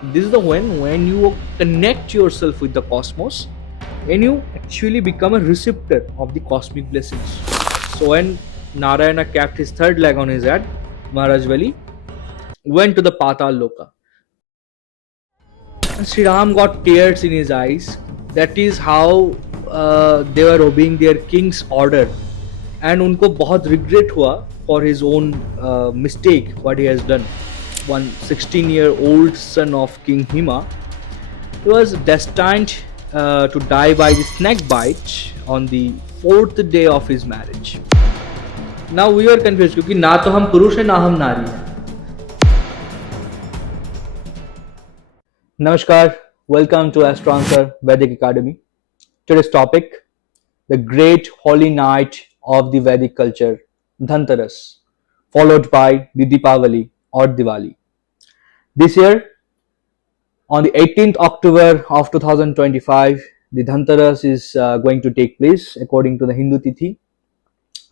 This is the when you connect yourself with the cosmos and you actually become a receptor of the cosmic blessings. So when Narayana kept his third leg on his head, Maharaj Vali went to the Patal Loka. And Sri Ram got tears in his eyes. That is how they were obeying their king's order. And उनको बहुत regret हुआ for his own mistake what he has done. One 16-year-old son of King Hima, he was destined to die by the snake bite on the fourth day of his marriage. Now we are confused क्योंकि ना तो हम पुरुष हैं ना हम नारी हैं. Namaskar, welcome to Astronomer Vedic Academy. Today's topic, the great holy night of the Vedic culture, Dhanteras, followed by the Deepavali or Diwali. This year, on the 18th October of 2025, the Dhanteras is going to take place according to the Hindu Tithi.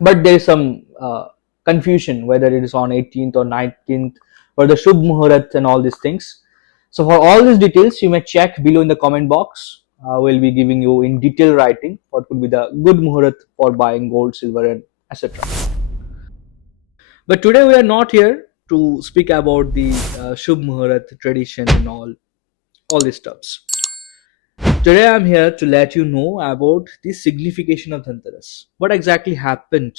But there is some confusion whether it is on 18th or 19th or the Shubh Muhurat and all these things. So for all these details, you may check below in the comment box. We'll be giving you in detail writing what could be the good Muhurat for buying gold, silver and etc. But today we are not here to speak about the Shubh Muhurat tradition and all these stuffs. Today I'm here to let you know about the signification of Dhanteras. What exactly happened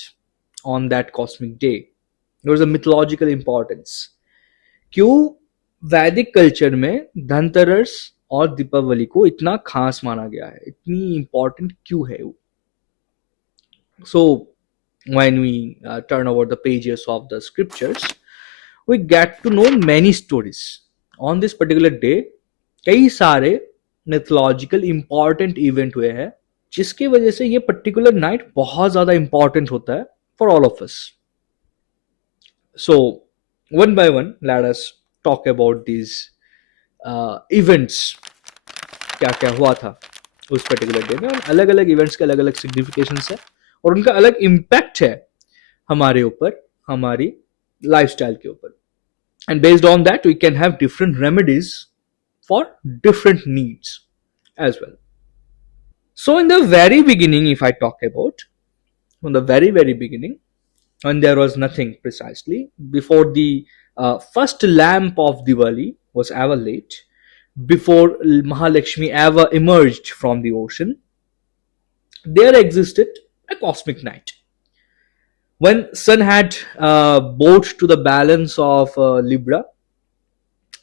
on that cosmic day? There was a mythological importance. क्यों वैदिक culture में धनतेरस और दीपावली को इतना खास माना गया है, इतनी इंपॉर्टेंट क्यों है वो? So when we turn over the pages of the scriptures, we get to know many stories. On this particular day कई सारे mythological important event हुए हैं जिसकी वजह से ये particular night बहुत ज्यादा important होता है for all of us. So one by one let us talk about these events. क्या क्या हुआ था उस पर्टिकुलर डे में और अलग अलग इवेंट्स के अलग अलग सिग्निफिकेशंस है और उनका अलग इम्पैक्ट है हमारे ऊपर, हमारी लाइफस्टाइल के ऊपर. And based on that we can have different remedies for different needs as well. So in the very beginning, if I talk about from the very beginning, when there was nothing precisely, before the first lamp of Diwali was ever lit, before Mahalakshmi ever emerged from the ocean, there existed a cosmic night. When sun had bowed to the balance of Libra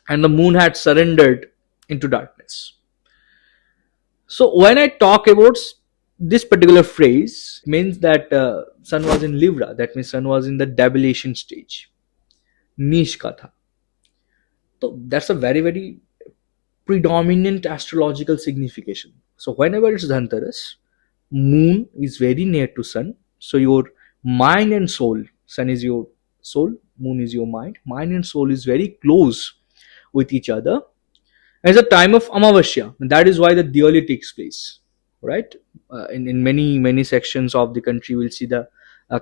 and the moon had surrendered into darkness. So when I talk about this particular phrase, means that sun was in Libra, that means sun was in the debilation stage, niche ka tha. So that's a very predominant astrological signification. So whenever it's Dhanteras, moon is very near to sun, so your mind and soul, sun is your soul, moon is your mind and soul is very close with each other. It's a time of Amavasya, and that is why the Diwali takes place, right? In many sections of the country, we'll see the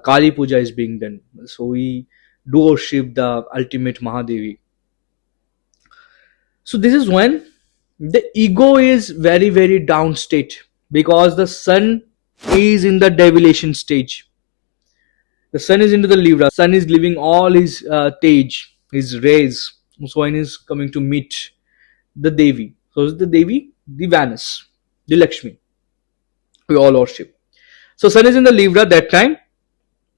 Kali Puja is being done. So we do worship the ultimate Mahadevi. So this is when the ego is very down state because the sun is in the debilation stage. The sun is into the Libra. Sun is giving all his tej, his rays. So when he's coming to meet the Devi. So the Devi, the Vanvas, the Lakshmi. We all worship. So sun is in the Libra that time,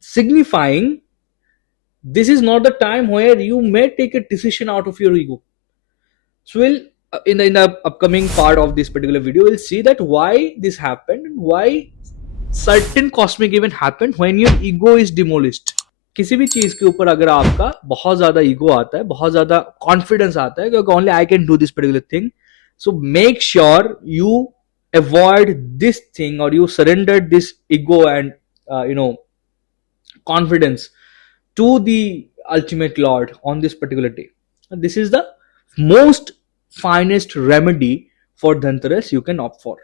signifying this is not the time where you may take a decision out of your ego. So we'll in the upcoming part of this particular video, we'll see that why this happened and why certain cosmic event happened when your ego is demolished. किसी भी चीज के ऊपर अगर आपका बहुत ज्यादा ego आता है, बहुत ज्यादा कॉन्फिडेंस आता है कि only I can do this particular thing, so make sure you avoid this thing or you surrender this ego and confidence to the ultimate Lord on this particular day. And this is the most finest remedy for Dhanteras you can opt for.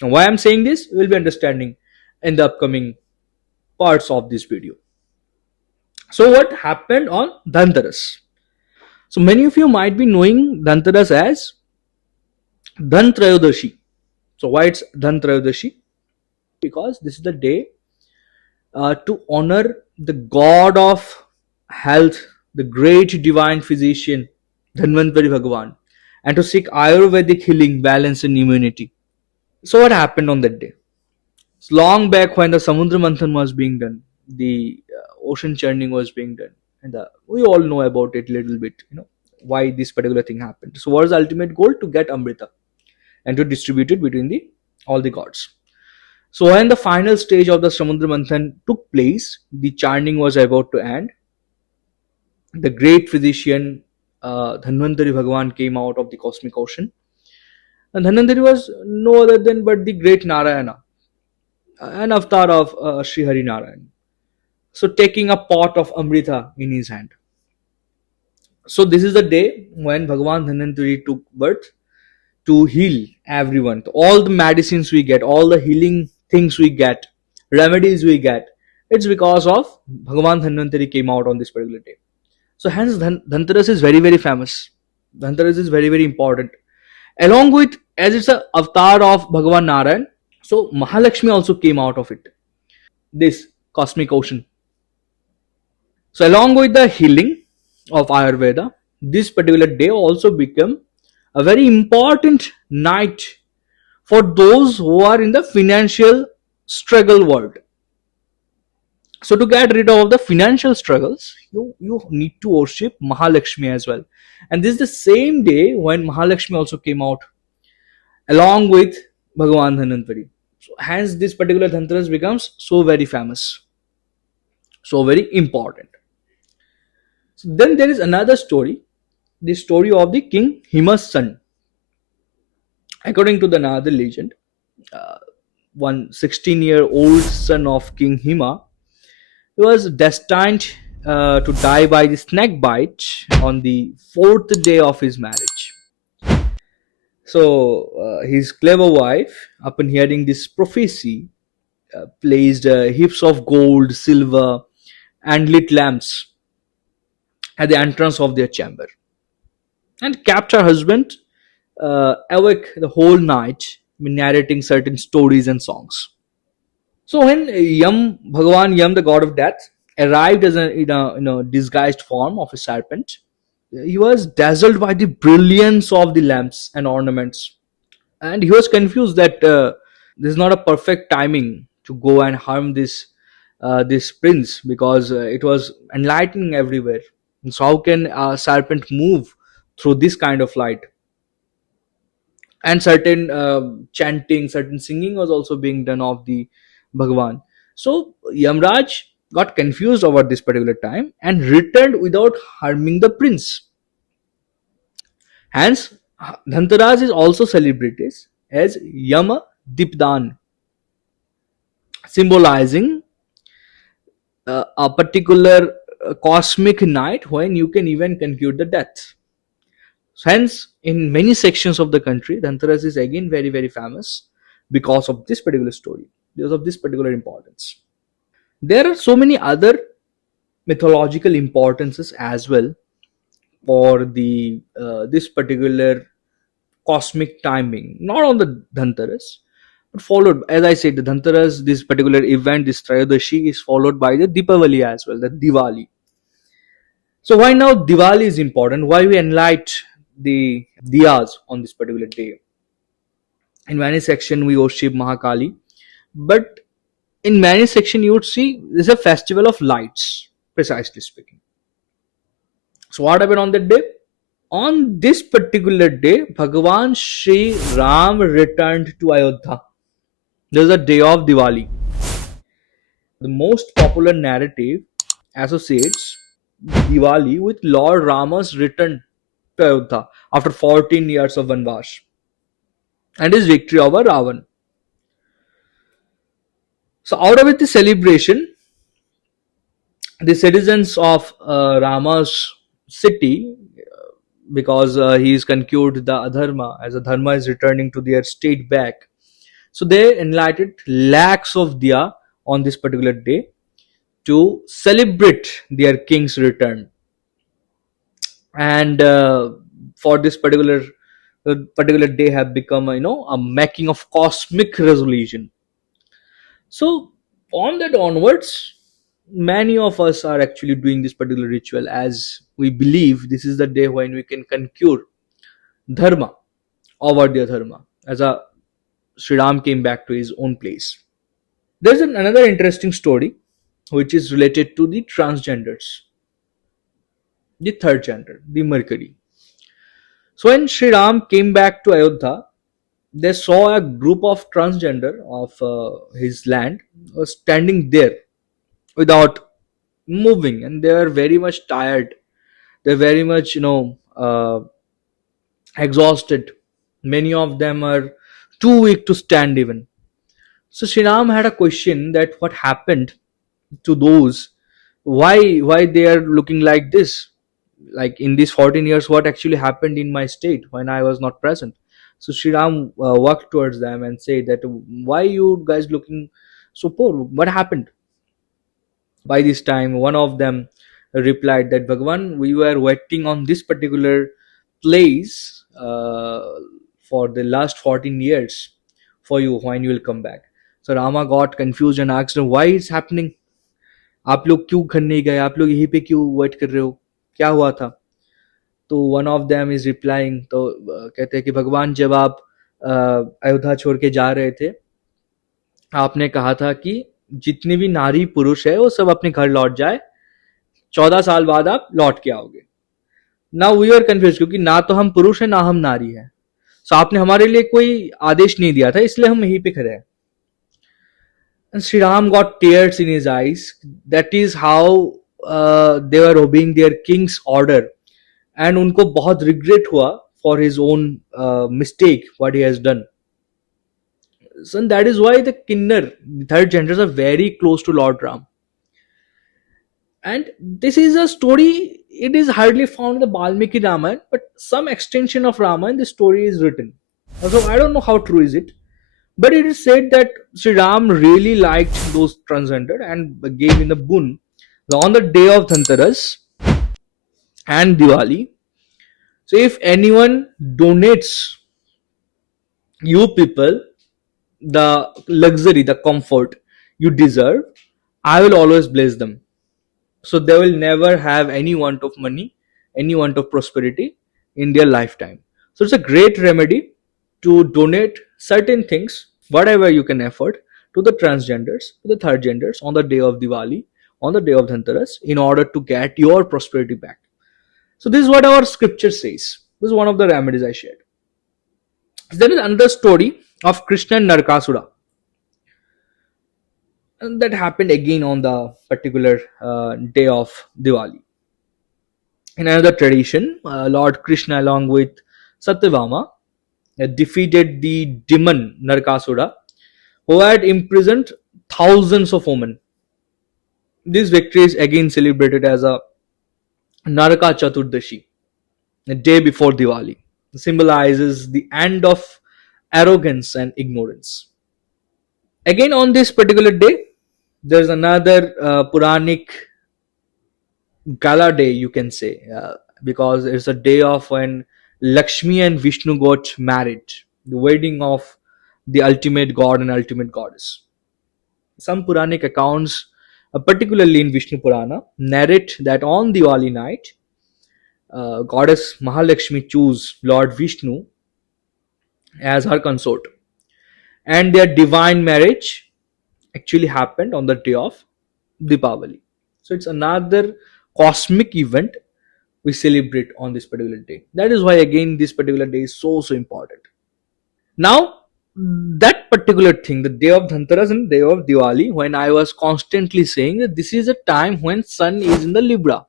And why I'm saying this, you will be understanding in the upcoming parts of this video. So what happened on Dhanteras? So many of you might be knowing Dhanteras as Dhantrayodashi. So why it's Dhantrayodashi? Because this is the day to honor the god of health, the great divine physician, Dhanvantari Bhagavan, and to seek Ayurvedic healing, balance, and immunity. So, what happened on that day? It's long back when the Samudra Manthan was being done, the ocean churning was being done, and we all know about it a little bit, why this particular thing happened. So, what is the ultimate goal? To get Amrita and to distribute it between the all the gods. So when the final stage of the Samudra Manthan took place, the churning was about to end. The great physician Dhanvantari Bhagavan came out of the cosmic ocean. And Dhanvantari was no other than but the great Narayana, an avatar of Shri Hari Narayan. So taking a pot of Amrita in his hand. So this is the day when Bhagavan Dhanvantari took birth to heal everyone. All the medicines we get, all the healing things we get, remedies we get, it's because of Bhagavan Dhanvantari came out on this particular day. So hence Dhanteras is very very famous. Dhanteras is very very important. Along with, as it's a avatar of Bhagavan Narayan, so Mahalakshmi also came out of it. This cosmic ocean. So along with the healing of Ayurveda, this particular day also became a very important night for those who are in the financial struggle world. So to get rid of the financial struggles, you need to worship Mahalakshmi as well. And this is the same day when Mahalakshmi also came out along with Bhagavan Dhanvantari. So hence this particular Dhanteras becomes so very famous, so very important. So then there is another story, the story of the king Hima's son. According to the another legend, uh, one 16-year-old son of King Hima, he was destined to die by the snake bite on the fourth day of his marriage. So his clever wife, upon hearing this prophecy, placed heaps of gold, silver, and lit lamps at the entrance of their chamber, and kept her husband awake the whole night, narrating certain stories and songs. So when Yam, the god of death, arrived as in a disguised form of a serpent, he was dazzled by the brilliance of the lamps and ornaments, and he was confused that this is not a perfect timing to go and harm this prince, because it was enlightening everywhere. And so how can a serpent move through this kind of light? And certain chanting, certain singing was also being done of the Bhagavan. So Yamraj got confused over this particular time and returned without harming the prince. Hence, Dhanteras is also celebrated as Yama Dipdan, symbolizing a particular cosmic night when you can even conclude the death. Hence, in many sections of the country, Dhanteras is again very, very famous because of this particular story, because of this particular importance. There are so many other mythological importances as well for the this particular cosmic timing, not on the Dhanteras, but followed, as I said, the Dhanteras, this particular event, this Trayadashi, is followed by the Deepavali as well, the Diwali. So why now Diwali is important? Why we enlight the diyas on this particular day? In many section we worship Mahakali, but in many section you would see there's a festival of lights, precisely speaking. So what happened on that day? On this particular day, Bhagavan Shri Ram returned to Ayodhya. There's a day of Diwali. The most popular narrative associates Diwali with Lord Rama's return to Ayodhya after 14 years of Vanvas and his victory over Ravan. So, out of it, the celebration, the citizens of Rama's city, because he is conquered the adharma, as a dharma is returning to their state back. So, they enlightened lakhs of diya on this particular day to celebrate their king's return. and for this particular day have become a making of cosmic resolution. So on that onwards, many of us are actually doing this particular ritual, as we believe this is the day when we can concur dharma over their dharma, as a Sri Ram came back to his own place. There's another interesting story which is related to the transgenders, the third gender, the Mercury. So when Sri Ram came back to Ayodhya, they saw a group of transgender of his land was standing there without moving, and they are very much tired. They're very much exhausted. Many of them are too weak to stand even. So Sri Ram had a question that what happened to those, why they are looking like this, like in these 14 years what actually happened in my state when I was not present. So Sri Ram walked towards them and said that why you guys looking so poor, what happened. By this time one of them replied that Bhagwan, we were waiting on this particular place for the last 14 years for you when you will come back. So Rama got confused and asked him why it's happening, आप लोग क्यों घर नहीं गए, आप लोग यहीं पे क्यों वेट कर रहे हो, क्या हुआ था. तो one of them is replying, तो कहते हैं कि भगवान जब आप अयोध्या छोड़ के जा रहे थे, आपने कहा था कि जितने भी नारी पुरुष है वो सब अपने घर लौट जाए, 14 साल बाद आप लौट के आओगे. ना वी आर कंफ्यूज, क्योंकि ना तो हम पुरुष है ना हम नारी है. सो आपने हमारे लिए कोई आदेश नहीं दिया था, इसलिए हम यहीं पे खड़े हैं. And Sri Ram got tears in his eyes. That is how they were obeying their king's order. And उनको बहुत regret हुआ for his own mistake, what he has done. So that is why the Kinnar, the third genders, are very close to Lord Ram. And this is a story, it is hardly found in the Balmiki Ramayana, but some extension of Ramayana, the story is written. So I don't know how true is it. But it is said that Sri Ram really liked those transgender and gave in the boon. On the day of Dhanteras and Diwali, so if anyone donates you people the luxury, the comfort you deserve, I will always bless them. So they will never have any want of money, any want of prosperity in their lifetime. So it's a great remedy to donate certain things, whatever you can afford, to the transgenders, to the third genders on the day of Diwali, on the day of Dhanteras, in order to get your prosperity back. So this is what our scripture says. This is one of the remedies I shared. There is another story of Krishna and Narakasura, and that happened again on the particular day of Diwali. In another tradition, Lord Krishna, along with Satyabhama, defeated the demon Narakasura, who had imprisoned thousands of women. This victory is again celebrated as a Naraka Chaturdashi, the day before Diwali. It symbolizes the end of arrogance and ignorance. Again, on this particular day, there's another Puranic gala day, you can say, because it's a day of when Lakshmi and Vishnu got married, the wedding of the ultimate god and ultimate goddess. Some Puranic accounts, particularly in Vishnu Purana, narrate that on Diwali night, goddess Mahalakshmi chose Lord Vishnu as her consort, and their divine marriage actually happened on the day of Deepavali. So it's another cosmic event we celebrate on this particular day. That is why again this particular day is so important. Now that particular thing, the day of Dhanteras and day of Diwali, when I was constantly saying that this is a time when sun is in the Libra.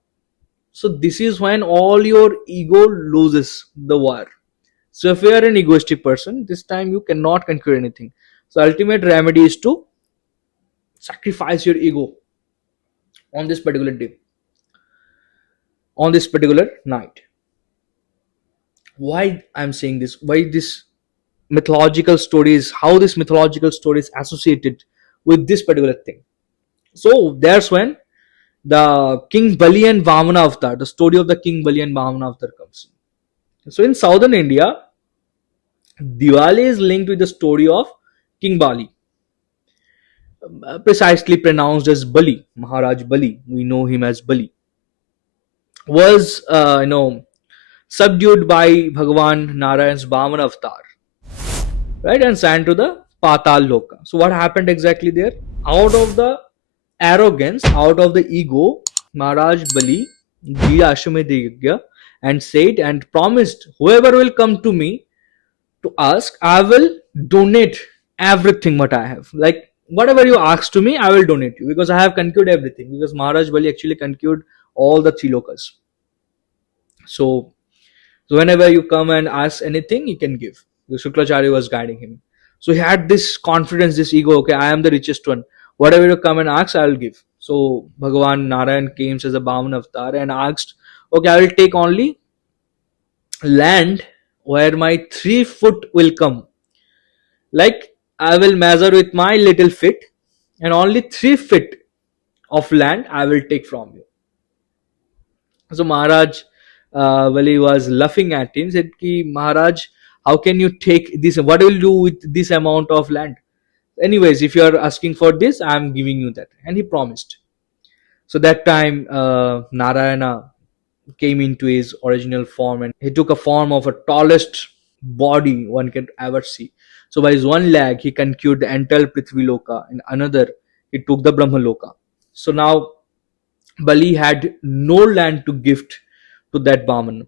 So this is when all your ego loses the war. So if you are an egoistic person, this time you cannot conquer anything. So ultimate remedy is to sacrifice your ego on this particular day, on this particular night. Why I'm saying this? Why this mythological stories? How this mythological story is associated with this particular thing? So there's when the King Bali and Vamana avatar, the story of the King Bali and Vamana avatar comes in. So in southern India, Diwali is linked with the story of King Bali, precisely pronounced as Bali, Maharaj Bali. We know him as Bali. Was subdued by Bhagavan Narayan's Vamana avatar, right, and sent to the Patal Loka. So what happened exactly there? Out of the arrogance, out of the ego, Maharaj Bali did Ashwamedh Yajna and said and promised, whoever will come to me to ask, I will donate everything what I have. Like whatever you ask to me, I will donate you, because I have conquered everything. Because Maharaj Bali actually conquered all the three lokas. So, so whenever you come and ask anything, he can give. The Shukracharya was guiding him. So he had this confidence, this ego. Okay, I am the richest one. Whatever you come and ask, I will give. So Bhagavan Narayan came as a Bhavan avatar and asked, okay, I will take only land where my 3 foot will come. Like I will measure with my little feet, and only 3 feet of land I will take from you. So Maharaj Bali was laughing at him, said, Ki, Maharaj, how can you take this? What will you do with this amount of land? Anyways, if you are asking for this, I am giving you that. And he promised. So that time, Narayana came into his original form, and he took a form of a tallest body one can ever see. So by his one leg, he conquered the entire Prithvi Loka, and another, he took the Brahma Loka. So now Bali had no land to gift to that Brahman.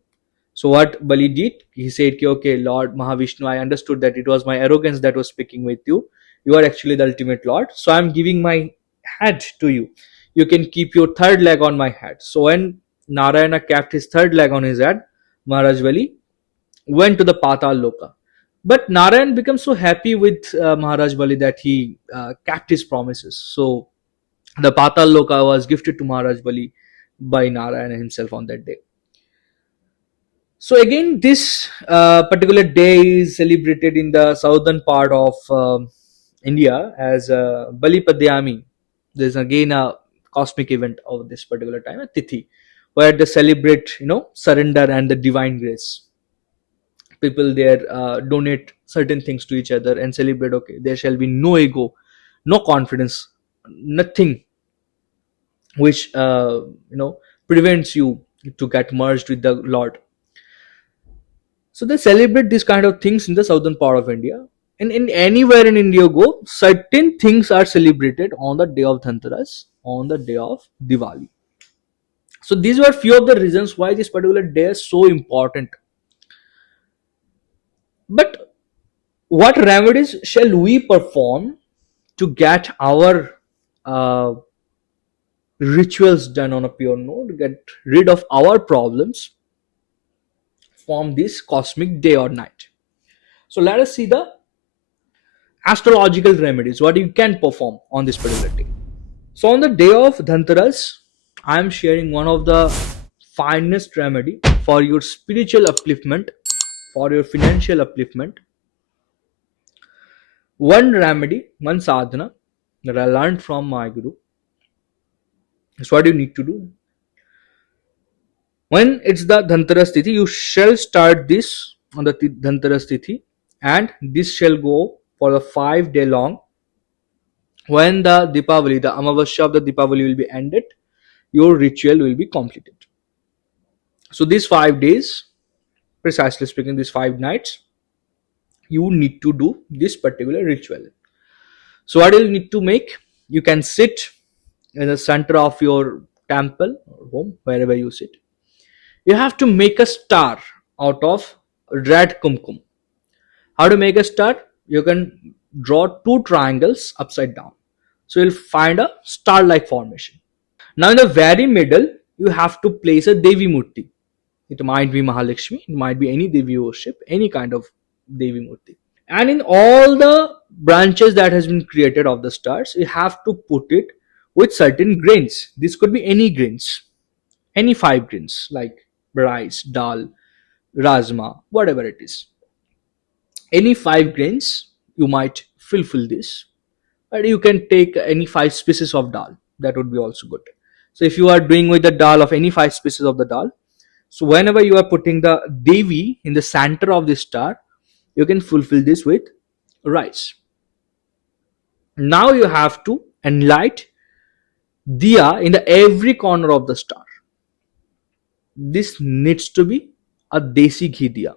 So what Bali did, he said, okay, Lord Mahavishnu, I understood that it was my arrogance that was speaking with you. You are actually the ultimate Lord. So I'm giving my head to you. You can keep your third leg on my head. So when Narayana kept his third leg on his head, Maharaj Bali went to the Patal Loka. But Narayan became so happy with Maharaj Bali that he kept his promises. So the Patal Loka was gifted to Maharaj Bali by Narayana himself on that day. So again, this particular day is celebrated in the southern part of India as Bali Padyami. There's again a cosmic event of this particular time, a Tithi, where they celebrate, surrender and the divine grace. People there donate certain things to each other and celebrate. Okay, there shall be no ego, no confidence, nothing which prevents you to get merged with the Lord. So they celebrate these kind of things in the southern part of India. And in anywhere in India you go, certain things are celebrated on the day of Dhanteras, on the day of Diwali. So these were few of the reasons why this particular day is so important. But what remedies shall we perform to get our rituals done on a pure note, get rid of our problems from this cosmic day or night? So let us see the astrological remedies, what you can perform on this particular day. So on the day of Dhanteras, I am sharing one of the finest remedy for your spiritual upliftment, for your financial upliftment. One remedy, one sadhana that I learned from my guru. That's what you need to do. When it's the Dhanteras Tithi, you shall start this on the Dhanteras Tithi, and this shall go for the 5 day long. When the Deepavali, the Amavasya of the Deepavali will be ended, your ritual will be completed. So these 5 days, precisely speaking, these 5 nights, you need to do this particular ritual. So what you need to make, you can sit in the center of your temple or home, wherever you sit. You have to make a star out of red kumkum. How to make a star? You can draw 2 triangles upside down. So you'll find a star-like formation. Now in the very middle, you have to place a Devi Murti. It might be Mahalakshmi, it might be any Devi worship, any kind of Devi Murti. And in all the branches that has been created of the stars, you have to put it with certain grains. This could be any grains, any 5 grains like rice, dal, rajma, whatever it is. Any 5 grains, you might fulfill this. But you can take any 5 species of dal. That would be also good. So if you are doing with the dal of any five species of the dal, so whenever you are putting the Devi in the center of the star, you can fulfill this with rice. Now you have to enlight diya in the every corner of the star. This needs to be a desi ghee diya.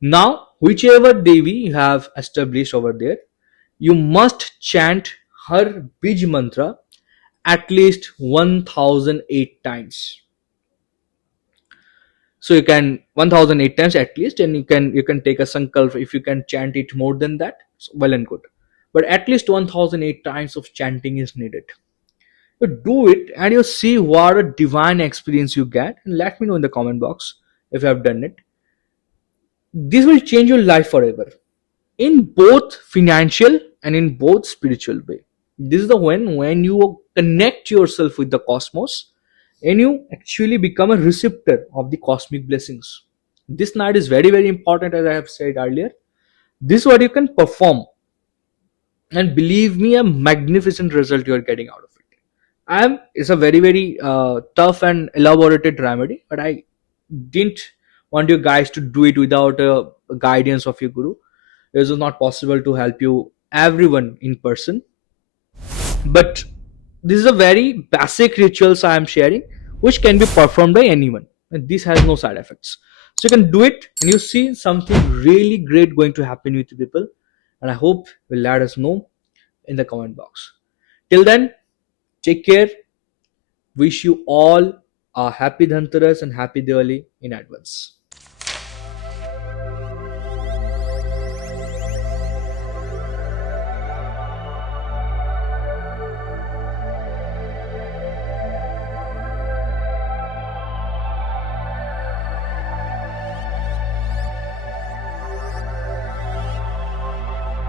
Now, whichever Devi you have established over there, you must chant her Bij mantra at least 1008 times. So you can 1008 times at least, and you can take a sankalp if you can chant it more than that, so well and good. But at least 1008 times of chanting is needed. You do it and you see what a divine experience you get, and let me know in the comment box if you have done it. This will change your life forever, in both financial and in both spiritual way. This is the when you connect yourself with the cosmos and you actually become a receptor of the cosmic blessings. This night is very very important, as I have said earlier. This is what you can perform, and believe me, a magnificent result you are getting out of it. It's a very very tough and elaborated remedy, but I didn't want you guys to do it without a guidance of your guru. It is not possible to help you everyone in person, but this is a very basic rituals I am sharing, which can be performed by anyone, and this has no side effects. So you can do it and you see something really great going to happen with people, and I hope you'll let us know in the comment box. Till then, take care. Wish you all a happy Dhanteras and happy Diwali in advance.